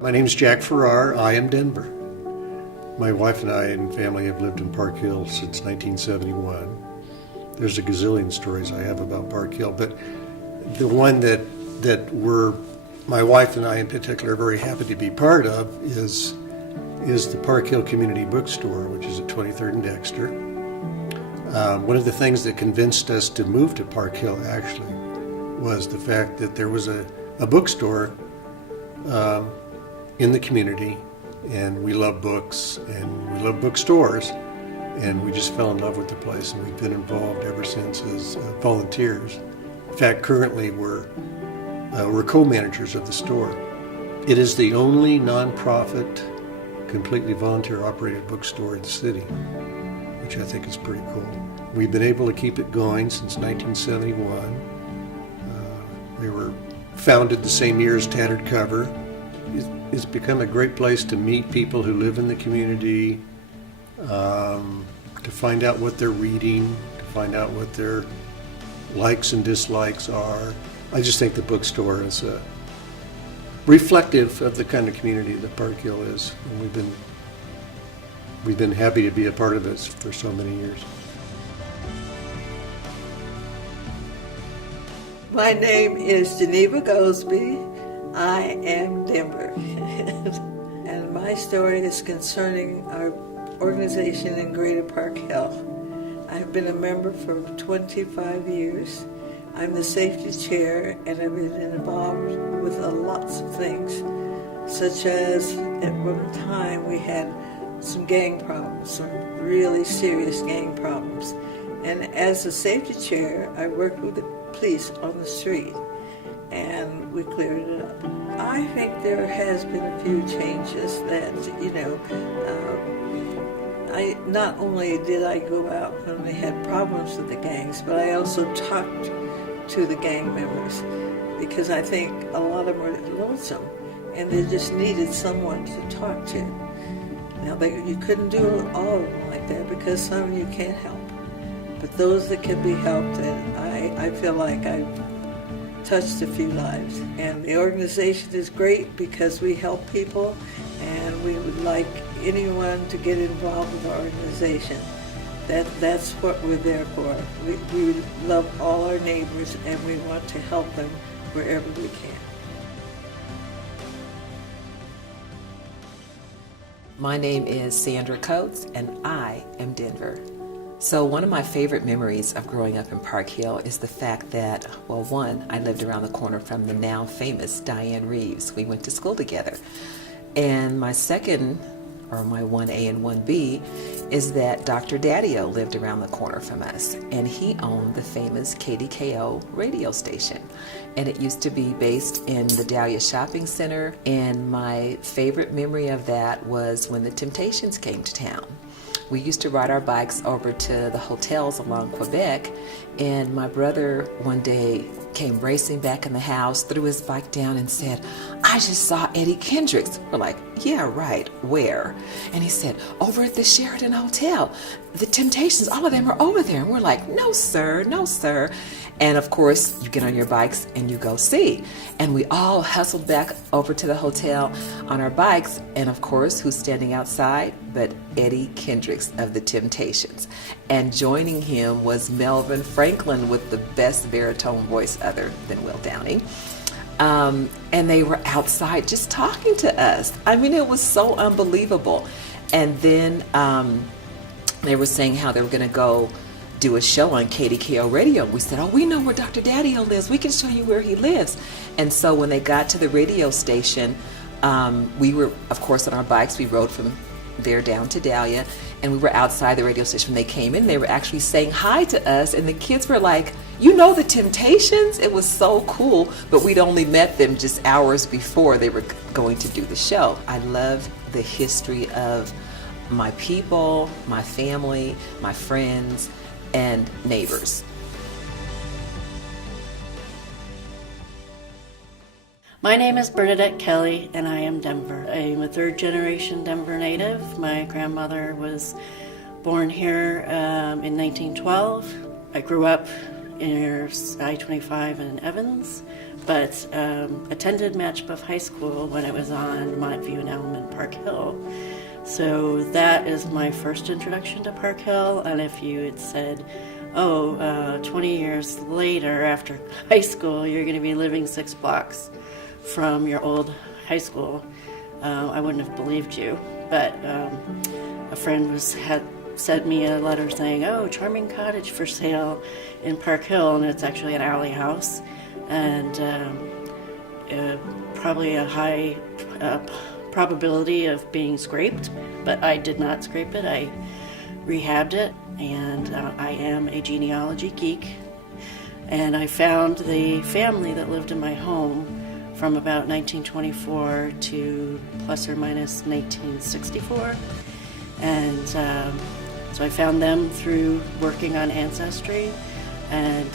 My name's Jack Farrar. I am Denver. My wife and I and family have lived in Park Hill since 1971. There's a gazillion stories I have about Park Hill, but the one that my wife and I in particular are very happy to be part of is the Park Hill Community Bookstore, which is at 23rd and Dexter. One of the things that convinced us to move to Park Hill actually was the fact that there was a bookstore in the community, and we love books and we love bookstores, and we just fell in love with the place, and we've been involved ever since as volunteers. In fact, currently we're co-managers of the store. It is the only nonprofit, completely volunteer-operated bookstore in the city, which I think is pretty cool. We've been able to keep it going since 1971. We were founded the same year as Tattered Cover. It's become a great place to meet people who live in the community, to find out what they're reading, to find out what their likes and dislikes are. I just think the bookstore is reflective of the kind of community that Park Hill is, and we've been happy to be a part of it for so many years. My name is Denis Burgos. I am Denver. And my story is concerning our organization in Greater Park Hill. I've been a member for 25 years. I'm the safety chair, and I've been involved with lots of things, such as at one time we had some gang problems, some really serious gang problems. And as a safety chair, I worked with the police on the street, and we cleared it up. I think there has been a few changes that, not only did I go out when they had problems with the gangs, but I also talked to the gang members, because I think a lot of them were lonesome and they just needed someone to talk to. Now, you couldn't do all of them like that, because some you can't help. But those that can be helped, and I feel like I've touched a few lives. And the organization is great because we help people, and we would like anyone to get involved with the organization. That's what we're there for. We love all our neighbors, and we want to help them wherever we can. My name is Sandra Coates, and I am Denver. So one of my favorite memories of growing up in Park Hill is the fact that, well, one, I lived around the corner from the now famous Diane Reeves. We went to school together. And my second, or my 1A and 1B, is that Dr. Daddio lived around the corner from us, and he owned the famous KDKO radio station. And it used to be based in the Dahlia Shopping Center, and my favorite memory of that was when the Temptations came to town. We used to ride our bikes over to the hotels along Quebec, and my brother one day came racing back in the house, threw his bike down and said, "I just saw Eddie Kendricks." We're like, "Yeah, right, where?" And he said, "Over at the Sheraton Hotel. The Temptations, all of them are over there." And we're like, "No, sir, no, sir." And of course, you get on your bikes and you go see. And we all hustled back over to the hotel on our bikes. And of course, who's standing outside but Eddie Kendricks of the Temptations. And joining him was Melvin Franklin with the best baritone voice other than Will Downing. And they were outside just talking to us. I mean, it was so unbelievable. And then they were saying how they were going to go do a show on KDKO radio. We said, "Oh, we know where Dr. Daddio lives. We can show you where he lives." And so when they got to the radio station, we were, of course, on our bikes. We rode from there down to Dahlia, and we were outside the radio station. When they came in, they were actually saying hi to us, and the kids were like, "You know the Temptations?" It was so cool, but we'd only met them just hours before they were going to do the show. I love the history of my people, my family, my friends, and neighbors. My name is Bernadette Kelly, and I am Denver. I am a third-generation Denver native. My grandmother was born here in 1912. I grew up near I-25 in Evans, but attended Matchbuff High School when it was on Montview and Elm and Park Hill. So that is my first introduction to Park Hill, and if you had said, 20 years later after high school, you're going to be living 6 blocks from your old high school, I wouldn't have believed you. But a friend had sent me a letter saying, charming cottage for sale in Park Hill, and it's actually an alley house, and probably a high probability of being scraped, but I did not scrape it. I rehabbed it, and I am a genealogy geek, and I found the family that lived in my home from about 1924 to plus or minus 1964, and so I found them through working on Ancestry, and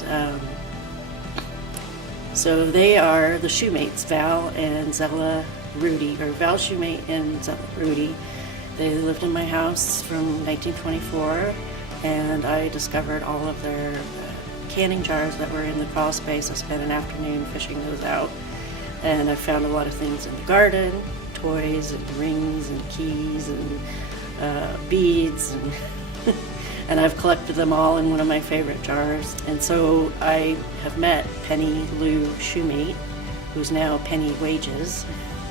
so they are the Shoemates, Val and Zella Rudy, or Val Shoemate and Zella Rudy. They lived in my house from 1924, and I discovered all of their canning jars that were in the crawl space. I spent an afternoon fishing those out, and I found a lot of things in the garden, toys and rings and keys and beads, and I've collected them all in one of my favorite jars. And so I have met Penny Lou Shoemate, who's now Penny Wages,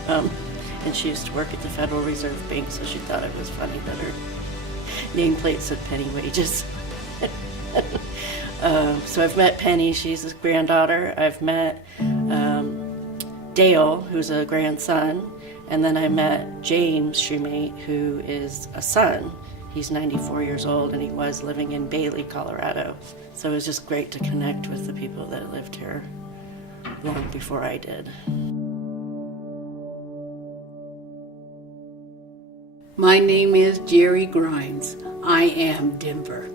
and she used to work at the Federal Reserve Bank, so she thought it was funny that her nameplate said Penny Wages. So I've met Penny, she's a granddaughter. I've met Dale, who's a grandson, and then I met James Shoemate, who is a son. He's 94 years old, and he was living in Bailey, Colorado. So it was just great to connect with the people that lived here long before I did. My name is Jerry Grimes. I am Denver.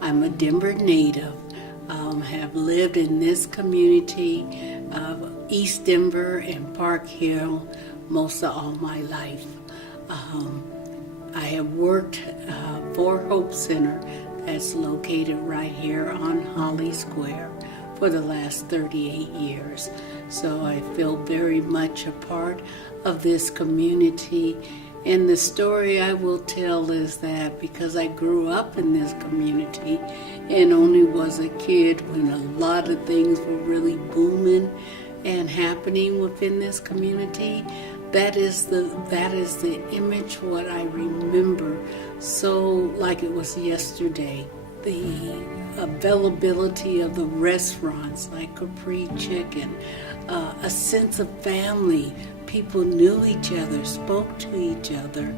I'm a Denver native. Have lived in this community of East Denver and Park Hill most of all my life. I have worked for Hope Center, that's located right here on Holly Square, for the last 38 years. So I feel very much a part of this community. And the story I will tell is that because I grew up in this community and only was a kid when a lot of things were really booming and happening within this community, that is the image what I remember so like it was yesterday. The availability of the restaurants like Capri Chicken, a sense of family. People knew each other, spoke to each other,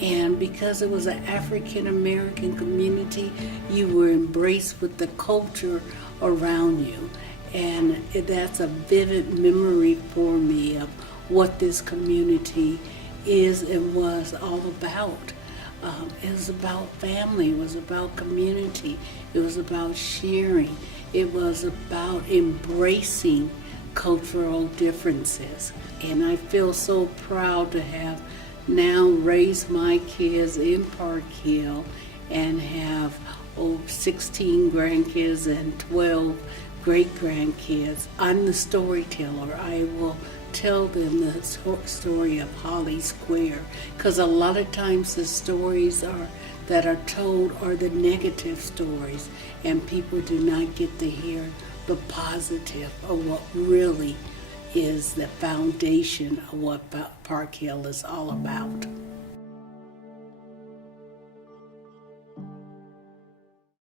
and because it was an African American community, you were embraced with the culture around you. And that's a vivid memory for me of what this community is and was all about. It was about family, it was about community, it was about sharing, it was about embracing cultural differences. And I feel so proud to have now raised my kids in Park Hill and have 16 grandkids and 12 great-grandkids. I'm the storyteller. I will tell them the story of Holly Square, because a lot of times the stories that are told are the negative stories, and people do not get to hear the positive of what really is the foundation of what Park Hill is all about.